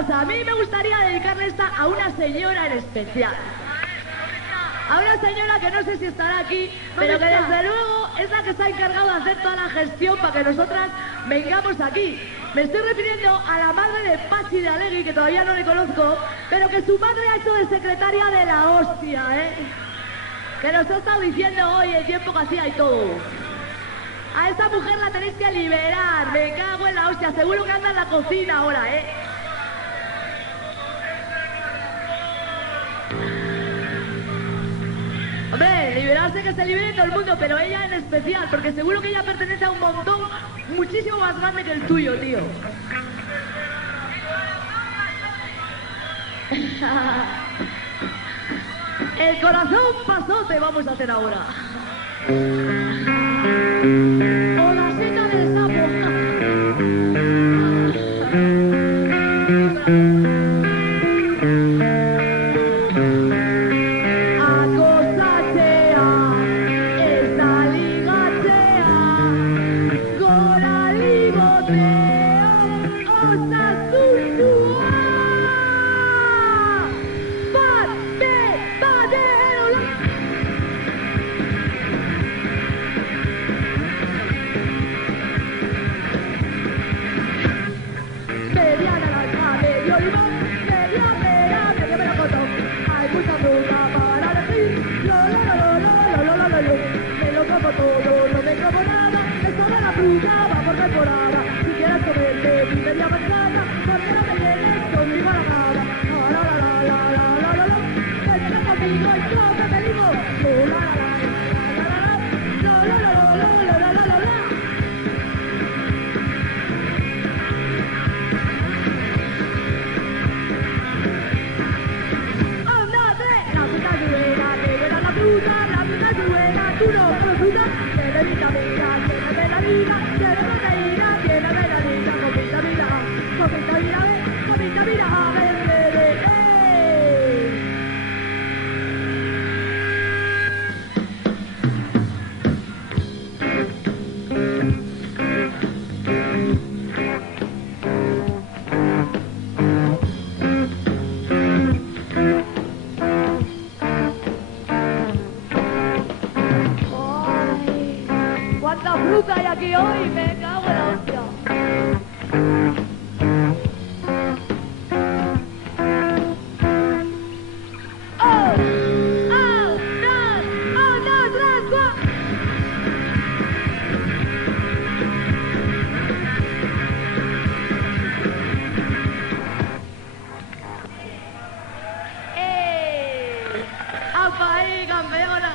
cosa, a mí me gustaría dedicarle esta a una señora en especial. A una señora que no sé si estará aquí, pero que desde luego es la que se ha encargado de hacer toda la gestión para que nosotras vengamos aquí. Me estoy refiriendo a la madre de Pachi de Alegui, que todavía no le conozco, pero que su madre ha hecho de secretaria de la hostia, ¿eh? Que nos ha estado diciendo hoy el tiempo que hacía y todo. A esta mujer la tenéis que liberar, me cago en la hostia, seguro que anda en la cocina ahora, ¿eh? Hombre, liberarse que se libere todo el mundo, pero ella en especial, porque seguro que ella pertenece a un montón muchísimo más grande que el tuyo, tío. El corazón pasote vamos a hacer ahora. O la seta del sapo. Hay aquí hoy, me cago en la hostia. ¡Apa ahí, campeona!